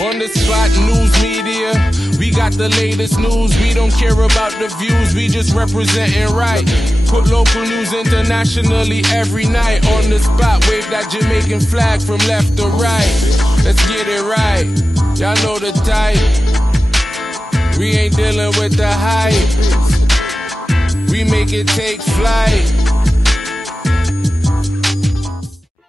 On the spot news media, we got the latest news. We don't care about the views, we just representing right. Put local news internationally every night. On the spot, wave that Jamaican flag from left to right. Let's get it right, y'all know the type. We ain't dealing with the hype, we make it take flight.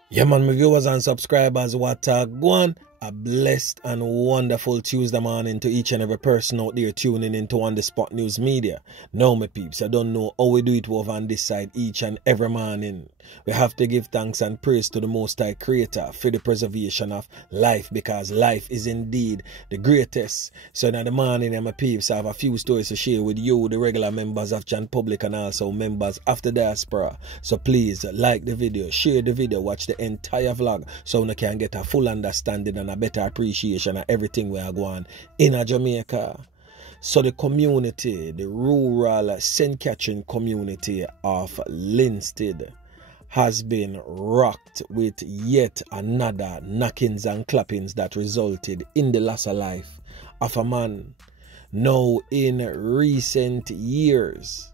Yeah man, my viewers and subscribers, what go on? A blessed and wonderful Tuesday morning to each and every person out there tuning into On The Spot News Media. Now my peeps, I don't know how we do it over on this side each and every morning. We have to give thanks and praise to the Most High Creator for the preservation of life, because life is indeed the greatest. So in the morning, my peeps, I have a few stories to share with you, the regular members of Jan Public and also members of the diaspora. So please like the video, share the video, watch the entire vlog so you can get a full understanding and a better appreciation of everything we are going in Jamaica. So the community, the rural St. Catherine community of Linstead, has been rocked with yet another knockings and clappings that resulted in the loss of life of a man. Now in recent years,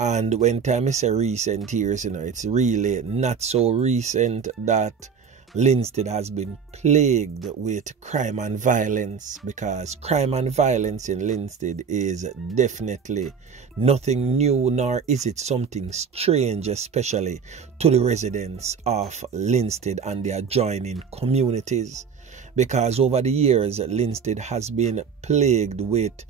and when time I say recent years, it's really not so recent that Linstead has been plagued with crime and violence, because crime and violence in Linstead is definitely nothing new, nor is it something strange, especially to the residents of Linstead and the adjoining communities, because over the years Linstead has been plagued with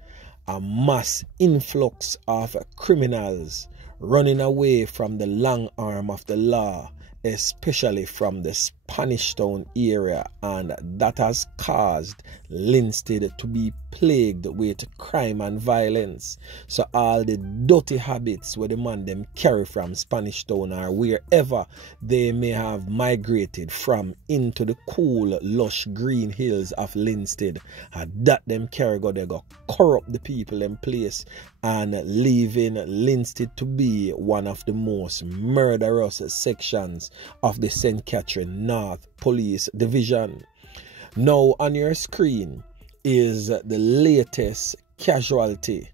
a mass influx of criminals running away from the long arm of the law, especially from the Spanish Town area, and that has caused Linstead to be plagued with crime and violence. So all the dirty habits where the man them carry from Spanish Town or wherever they may have migrated from into the cool lush green hills of Linstead, that them carry go, they go corrupt the people in place and leaving Linstead to be one of the most murderous sections of the St. Catherine North Police Division. Now on your screen is the latest casualty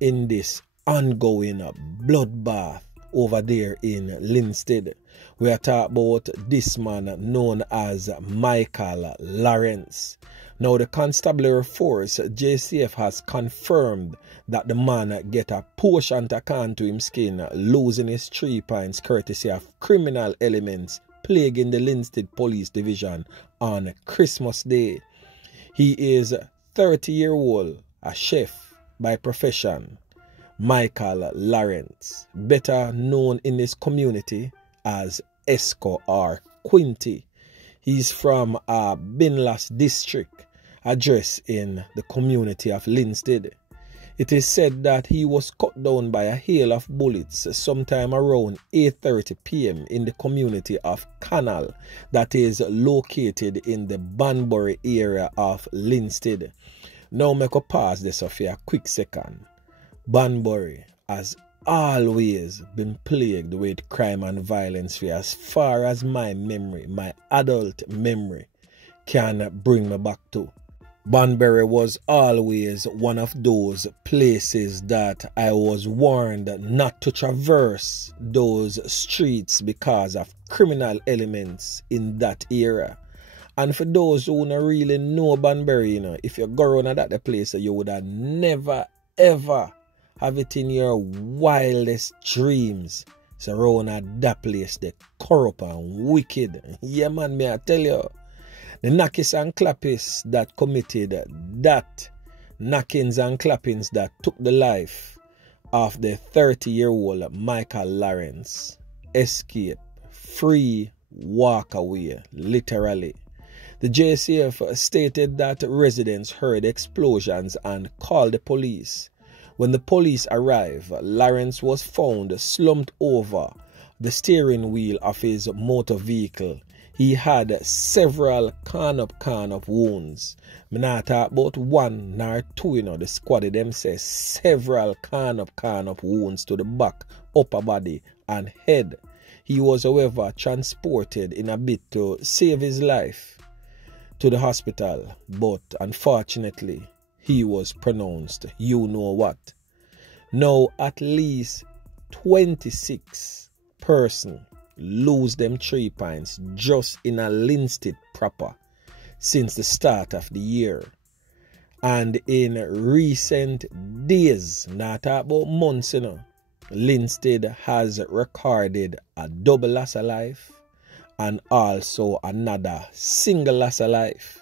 in this ongoing bloodbath over there in Linstead. We are talking about this man known as Michael Lawrence. Now the constabulary force JCF has confirmed that the man get a portion taken to him skin, losing his 3 points courtesy of criminal elements plaguing the Linstead Police Division on Christmas Day. He is 30-year-old, a chef by profession, Michael Lawrence, better known in his community as Esco or Quinty. He's from Binlas district, address in the community of Linstead. It is said that he was cut down by a hail of bullets sometime around 8:30 p.m. in the community of Canal, that is located in the Banbury area of Linstead. Now make a pause this for a quick second. Banbury has always been plagued with crime and violence for as far as my memory, my adult memory, can bring me back to. Banbury was always one of those places that I was warned not to traverse those streets because of criminal elements in that era. And for those who don't really know Banbury, if you go around at that place, you would have never ever have it in your wildest dreams. So around at that place, they corrupt and wicked. Yeah man, may I tell you. The knockings and clappings that committed that knockings and clappings that took the life of the 30-year-old Michael Lawrence escape, free, walk away, literally. The JCF stated that residents heard explosions and called the police. When the police arrived, Lawrence was found slumped over the steering wheel of his motor vehicle. He had several can of wounds. I'm not talking about one nor two, the squad them say several can of wounds to the back, upper body and head. He was, however, transported in a bid to save his life. to the hospital, but unfortunately, he was pronounced you know what. Now, at least 26 persons lose them 3 pints just in a Linstead proper since the start of the year. And in recent days, not about months, Linstead has recorded a double loss of life and also another single loss of life.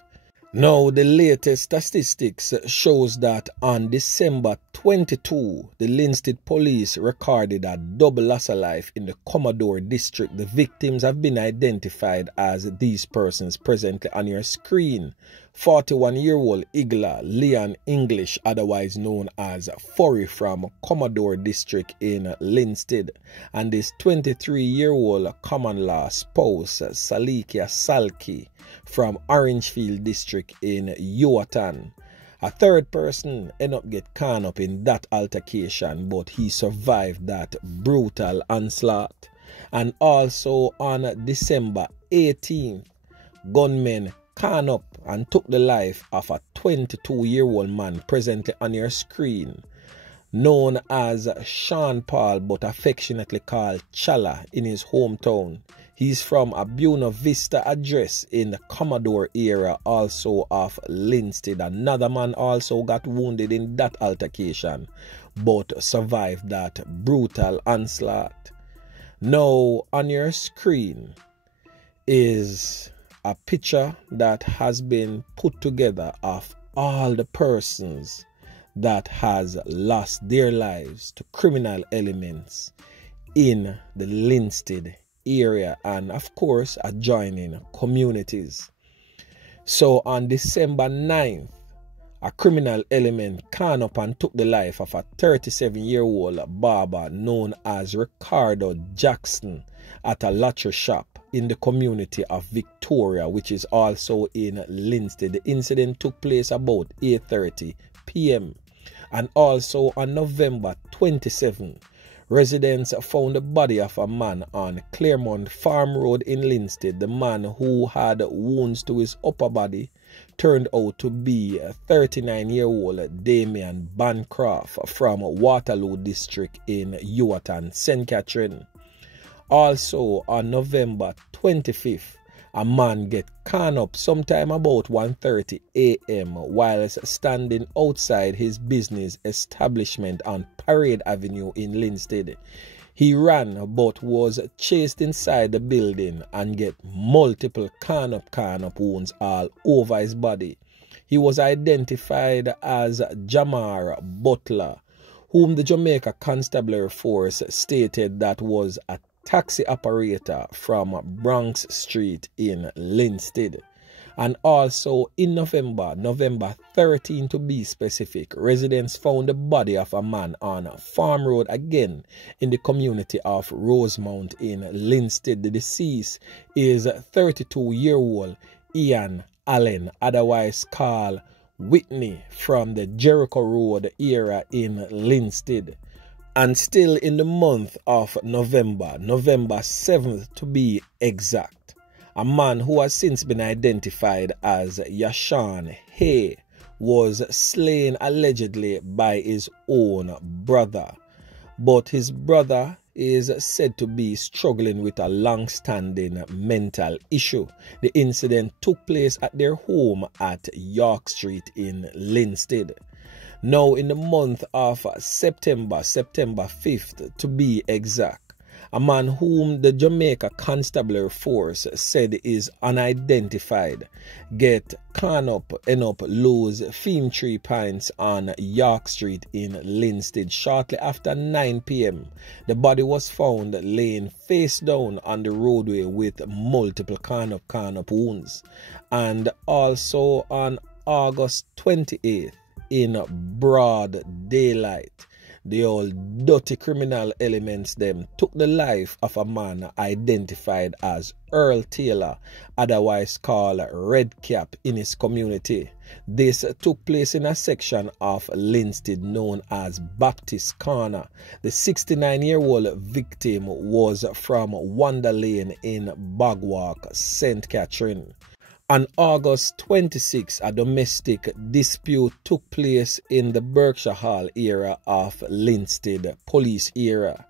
Now, the latest statistics shows that on December 22, the Linstead police recorded a double loss of life in the Commodore district. The victims have been identified as these persons presently on your screen. 41-year-old Igla Leon English, otherwise known as Farin from Commodore district in Linstead, and this 23-year-old common law spouse Salikia Salki from Orangefield district in Yuatan. A third person ended up get caught up in that altercation, but he survived that brutal onslaught. And also on December 18th, gunmen caught up and took the life of a 22-year-old man presently on your screen, known as Sean Paul but affectionately called Chala in his hometown. He's from a Buena Vista address in the Commodore area, also of Linstead. Another man also got wounded in that altercation, but survived that brutal onslaught. Now, on your screen is a picture that has been put together of all the persons that has lost their lives to criminal elements in the Linstead area and of course adjoining communities. So on December 9th, a criminal element came up and took the life of a 37-year-old barber known as Ricardo Jackson at a lottery shop in the community of Victoria, which is also in Linstead. The incident took place about 8:30 p.m. And also on November 27, residents found the body of a man on Claremont Farm Road in Linstead. The man, who had wounds to his upper body, turned out to be 39-year-old Damian Bancroft from Waterloo District in Yuatan, St. Catherine. Also on November 25th, a man get caught up sometime about 1:30 a.m. whilst standing outside his business establishment on Parade Avenue in Linstead. He ran but was chased inside the building and get multiple caught up wounds all over his body. He was identified as Jamar Butler, whom the Jamaica Constabulary Force stated that was a taxi operator from Bronx Street in Linstead. And also in November 13 to be specific, residents found the body of a man on Farm Road again in the community of Rosemount in Linstead. The deceased is 32-year-old Ian Allen, otherwise called Whitney, from the Jericho Road area in Linstead. And still in the month of November 7th to be exact, a man who has since been identified as Yashan Hay was slain allegedly by his own brother. But his brother is said to be struggling with a long-standing mental issue. The incident took place at their home at York Street in Linstead. Now in the month of September 5th to be exact, a man whom the Jamaica Constabulary Force said is unidentified get caught up and lose 3 pints on York Street in Linstead shortly after 9 p.m. The body was found laying face down on the roadway with multiple caught up wounds. And also on August 28th, in broad daylight, the old dirty criminal elements them took the life of a man identified as Earl Taylor, otherwise called Red Cap, in his community. This took place in a section of Linstead known as Baptist Corner. The 69-year-old victim was from Wonder Lane in Bagwalk, St. Catherine. On August 26, a domestic dispute took place in the Berkshire Hall area of Linstead police area.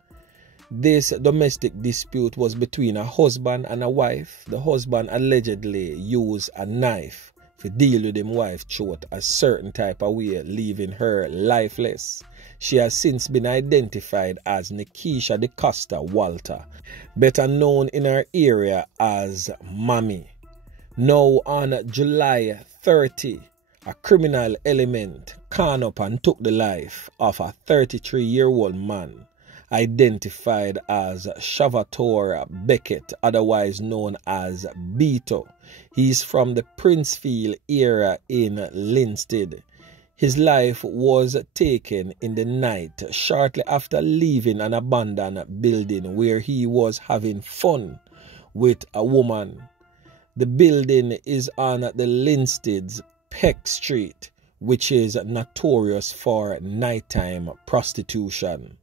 This domestic dispute was between a husband and a wife. The husband allegedly used a knife to deal with his wife's throat a certain type of way, leaving her lifeless. She has since been identified as Nikisha DeCosta Walter, better known in her area as Mommy. Now on July 30, a criminal element came up and took the life of a 33-year-old man identified as Shavator Beckett, otherwise known as Beto. He's from the Princefield area in Linstead. His life was taken in the night shortly after leaving an abandoned building where he was having fun with a woman. The building is on the Linstead's Peck Street, which is notorious for nighttime prostitution.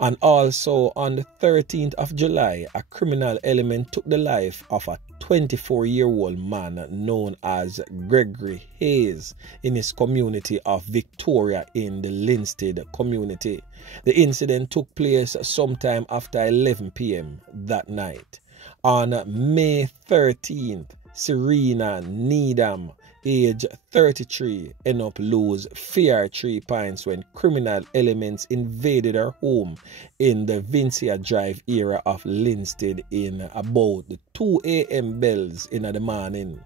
And also on the 13th of July, a criminal element took the life of a 24-year-old man known as Gregory Hayes in his community of Victoria in the Linstead community. The incident took place sometime after 11 p.m. that night. On May 13th, Serena Needham, age 33, ended up lose 3 points when criminal elements invaded her home in the Vincia Drive area of Linstead in about the 2 a.m. bells in the morning.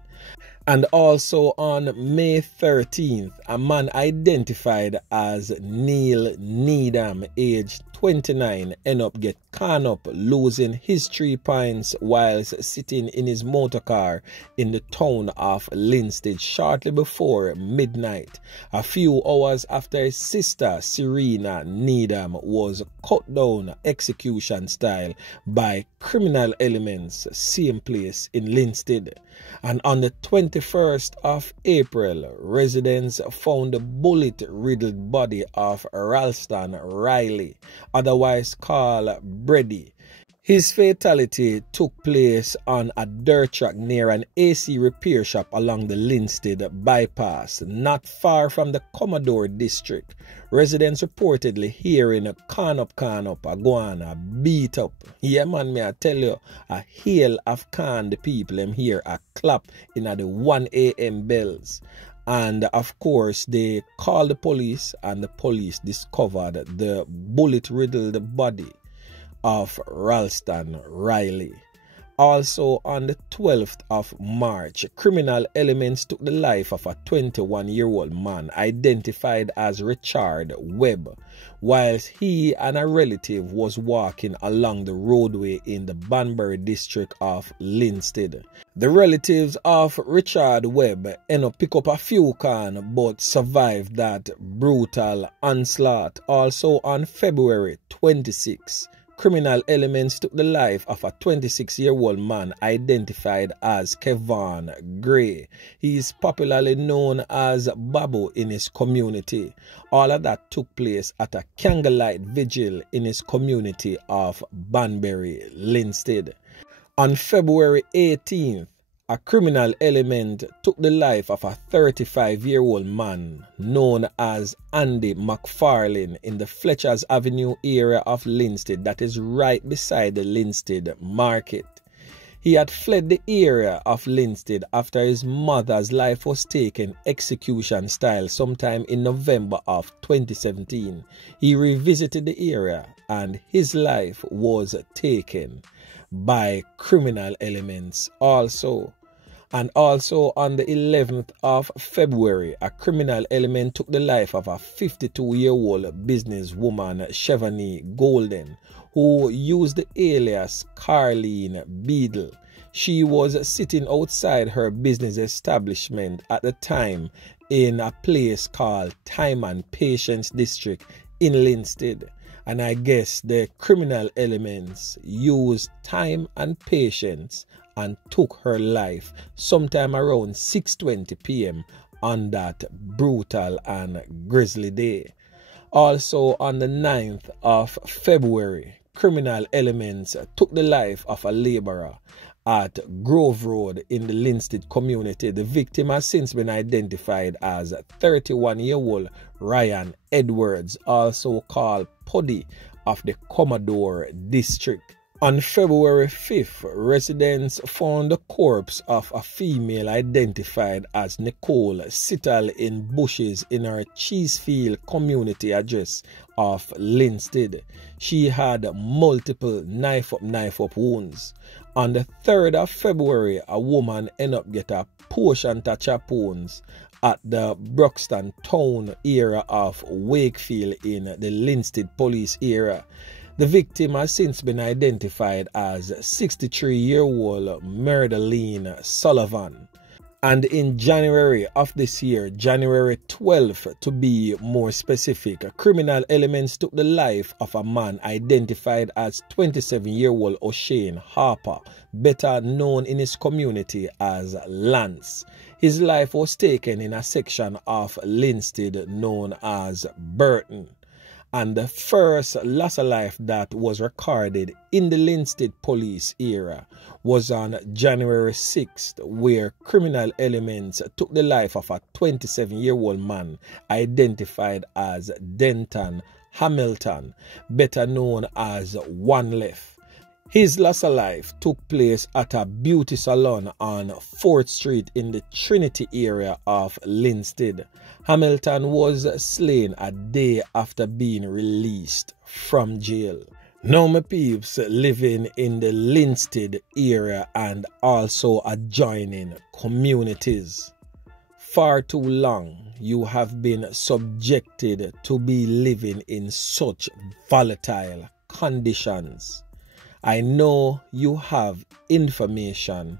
And also on May 13th, a man identified as Neil Needham, age 29, ended up get caught up losing his 3 points whilst sitting in his motor car in the town of Linstead shortly before midnight, a few hours after his sister Serena Needham was cut down execution style by criminal elements same place in Linstead. And on the 21st of April, residents found the bullet-riddled body of Ralston Riley, otherwise called Brady. His fatality took place on a dirt track near an AC repair shop along the Linstead bypass, not far from the Commodore district. Residents reportedly hearing a can up, a guana, beat up. Yeah man, me I tell you, a hail of can the people them hear a clap in the 1 a.m. bells. And of course, they called the police and the police discovered the bullet-riddled body of Ralston Riley. Also on the 12th of March, criminal elements took the life of a 21-year-old man identified as Richard Webb, whilst he and a relative was walking along the roadway in the Banbury district of Linstead. The relatives of Richard Webb ended up pick up a few cans but survived that brutal onslaught. Also on February 26, criminal elements took the life of a 26-year-old man identified as Kevin Gray. He is popularly known as Babu in his community. All of that took place at a candlelight vigil in his community of Banbury, Linstead. On February 18th, a criminal element took the life of a 35-year-old man known as Andy McFarlane in the Fletcher's Avenue area of Linstead that is right beside the Linstead market. He had fled the area of Linstead after his mother's life was taken execution style sometime in November of 2017. He revisited the area and his life was taken by criminal elements also. And also on the 11th of February, a criminal element took the life of a 52-year-old businesswoman, Chevanie Golden, who used the alias Carleen Beadle. She was sitting outside her business establishment at the time in a place called Time and Patience District in Linstead. And I guess the criminal elements used time and patience and took her life sometime around 6:20 p.m. on that brutal and grisly day. Also on the 9th of February, criminal elements took the life of a laborer at Grove Road in the Linstead community. The victim has since been identified as 31-year-old Ryan Edwards, also called Puddy, of the Commodore district. On February 5th, residents found the corpse of a female identified as Nicole Sittle in bushes in her Cheesefield community address of Linstead. She had multiple knife-up wounds. On the 3rd of February, a woman ended up getting a portion of chop wounds at the Broxton town area of Wakefield in the Linstead police area. The victim has since been identified as 63-year-old Murdaline Sullivan. And in January of this year, January 12th to be more specific, criminal elements took the life of a man identified as 27-year-old O'Shane Harper, better known in his community as Lance. His life was taken in a section of Linstead known as Burton. And the first loss of life that was recorded in the Linstead police area was on January 6th, where criminal elements took the life of a 27-year-old man identified as Denton Hamilton, better known as One Left. His loss of life took place at a beauty salon on 4th Street in the Trinity area of Linstead. Hamilton was slain a day after being released from jail. Now my peeps living in the Linstead area and also adjoining communities. For too long you have been subjected to be living in such volatile conditions. I know you have information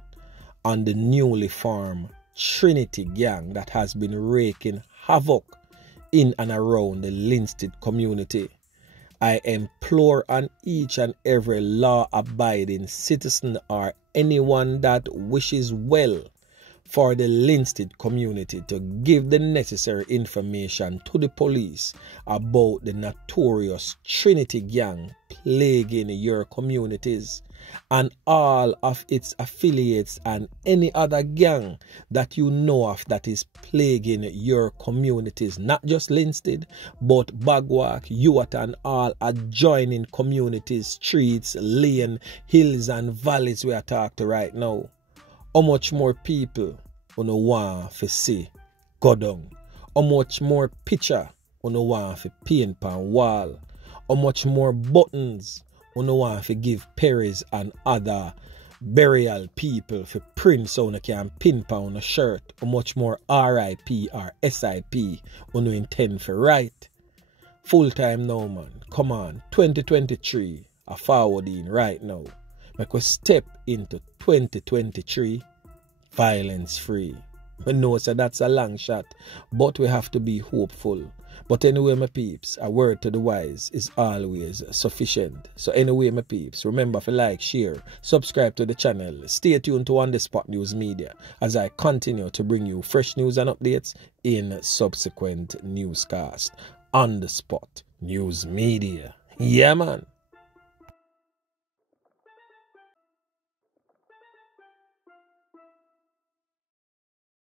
on the newly formed Trinity gang that has been wreaking havoc in and around the Linstead community. I implore on each and every law-abiding citizen or anyone that wishes well for the Linstead community to give the necessary information to the police about the notorious Trinity gang plaguing your communities and all of its affiliates and any other gang that you know of that is plaguing your communities, not just Linstead, but Bagwalk, Ewart and all adjoining communities, streets, lane, hills and valleys we are talking right now. How much more people you want to see go down? How much more picture you want to paint on wall? How much more buttons you want to give Perry's and other burial people for print so you can pin on a shirt? How much more RIP or SIP you intend for write? Full time now, man. Come on, 2023 are forwarding right now. Make us step into 2023 violence free. We know so that's a long shot, but we have to be hopeful. But anyway, my peeps, a word to the wise is always sufficient. So anyway, my peeps, remember to like, share, subscribe to the channel. Stay tuned to On The Spot News Media as I continue to bring you fresh news and updates in subsequent newscasts. On The Spot News Media. Yeah, man.